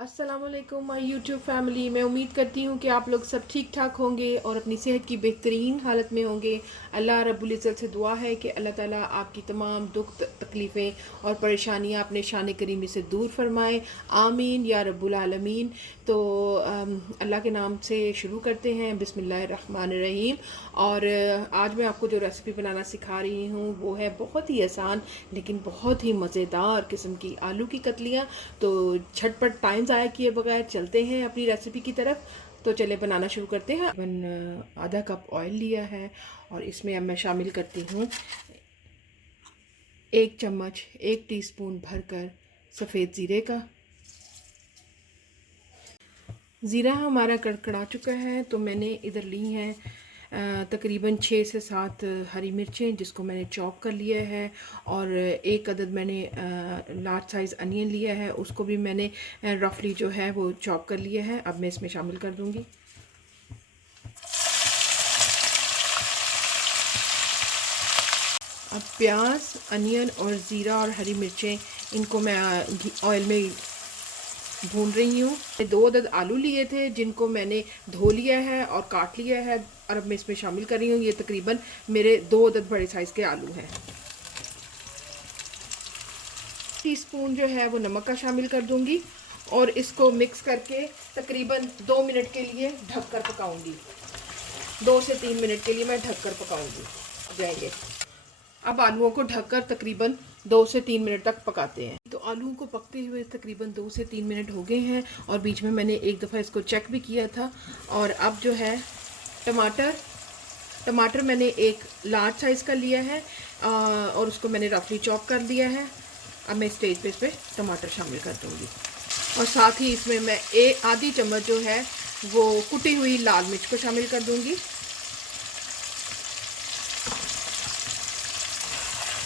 अस्सलाम वालेकुम my YouTube family. मैं उम्मीद करती हूँ कि आप लोग सब ठीक ठाक होंगे और अपनी सेहत की बेहतरीन हालत में होंगे। अल्लाह रब्बुल इज़्ज़त से दुआ है कि अल्लाह ताला आपकी तमाम दुख तकलीफ़ें और परेशानियाँ अपने शान करीमी से दूर फरमाए। आमीन या रब्बुल आलमीन। तो अल्लाह के नाम से शुरू करते हैं, बिस्मिल्लाहिर्रहमानिर्रहीम। और आज मैं आपको जो रेसिपी बनाना सिखा रही हूँ वो है बहुत ही आसान लेकिन बहुत ही मज़ेदार किस्म की आलू की कतलियाँ। तो झटपट टाइम ज़ाया किए बगैर चलते हैं अपनी रेसिपी की तरफ। तो चले बनाना शुरू करते हैं। आधा कप ऑयल लिया है और इसमें अब मैं शामिल करती हूँ 1 चम्मच 1 टीस्पून भरकर सफ़ेद ज़ीरे का। ज़ीरा हमारा कड़कड़ा चुका है तो मैंने इधर ली हैं तकरीबन 6 से 7 हरी मिर्चें जिसको मैंने चॉप कर लिया है। और एक अदद मैंने लार्ज साइज़ अनियन लिया है, उसको भी मैंने रफली जो है वो चॉप कर लिया है। अब मैं इसमें शामिल कर दूँगी। अब प्याज, अनियन और ज़ीरा और हरी मिर्चें इनको मैं ऑयल में भून रही हूँ। 2 अदद आलू लिए थे जिनको मैंने धो लिया है और काट लिया है और अब मैं इसमें शामिल कर रही हूँ। ये तकरीबन मेरे 2 अदद बड़े साइज़ के आलू हैं। टीस्पून जो है वो नमक का शामिल कर दूंगी और इसको मिक्स करके तकरीबन 2 मिनट के लिए ढक कर पकाऊंगी। 2 से 3 मिनट के लिए मैं ढक कर पकाऊंगी जाएंगे। अब आलूओं को ढककर तकरीबन 2 से 3 मिनट तक पकाते हैं। तो आलूओं को पकते हुए तकरीबन 2 से 3 मिनट हो गए हैं और बीच में मैंने एक दफ़ा इसको चेक भी किया था। और अब जो है टमाटर मैंने एक लार्ज साइज़ का लिया है और उसको मैंने रफली चॉप कर दिया है। अब मैं स्टेज पे इस पर टमाटर शामिल कर दूँगी और साथ ही इसमें मैं आधी चम्मच जो है वो कुटी हुई लाल मिर्च को शामिल कर दूँगी।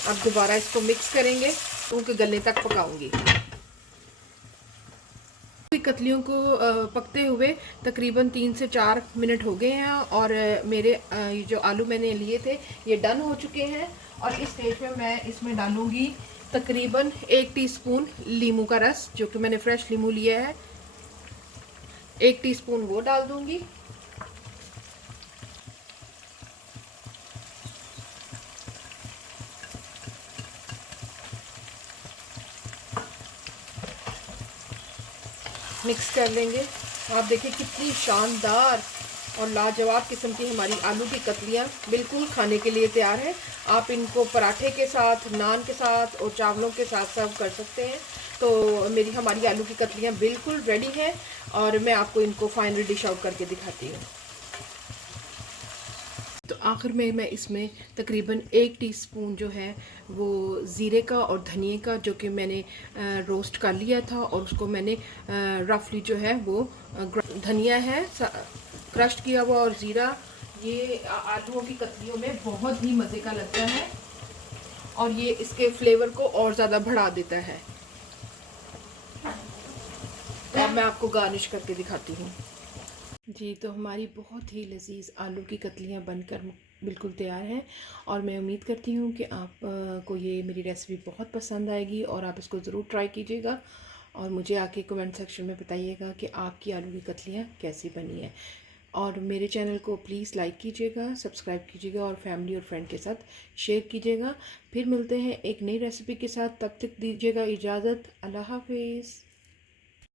अब दोबारा इसको मिक्स करेंगे, उनके गलने तक पकाऊंगी। कतलियों को पकते हुए तकरीबन 3 से 4 मिनट हो गए हैं और मेरे ये जो आलू मैंने लिए थे ये डन हो चुके हैं। और इस स्टेज में मैं इसमें डालूंगी तकरीबन 1 टीस्पून लीमू का रस, जो कि मैंने फ्रेश लीमू लिया है। 1 टीस्पून वो डाल दूंगी। मिक्स कर लेंगे। आप देखिए कितनी शानदार और लाजवाब किस्म की हमारी आलू की कतलियाँ बिल्कुल खाने के लिए तैयार है। आप इनको पराठे के साथ, नान के साथ और चावलों के साथ सर्व कर सकते हैं। तो हमारी आलू की कतलियाँ बिल्कुल रेडी हैं और मैं आपको इनको फाइनल डिश आउट करके दिखाती हूँ। तो आखिर में मैं इसमें तकरीबन 1 टीस्पून जो है वो ज़ीरे का और धनिए का, जो कि मैंने रोस्ट कर लिया था और उसको मैंने रफली जो है वो धनिया है क्रश्ड किया हुआ और ज़ीरा, ये आलूओं की कतलियों में बहुत ही मज़े का लगता है और ये इसके फ्लेवर को और ज़्यादा बढ़ा देता है। तो अब मैं आपको गार्निश करके दिखाती हूँ। जी, तो हमारी बहुत ही लज़ीज़ आलू की कतलियाँ बनकर बिल्कुल तैयार हैं और मैं उम्मीद करती हूँ कि आप को ये मेरी रेसिपी बहुत पसंद आएगी और आप इसको ज़रूर ट्राई कीजिएगा और मुझे आके कमेंट सेक्शन में बताइएगा कि आपकी आलू की कतलियाँ कैसी बनी है। और मेरे चैनल को प्लीज़ लाइक कीजिएगा, सब्सक्राइब कीजिएगा और फैमिली और फ्रेंड के साथ शेयर कीजिएगा। फिर मिलते हैं एक नई रेसिपी के साथ, तब तक दीजिएगा इजाज़त। अल्लाह हाफिज़।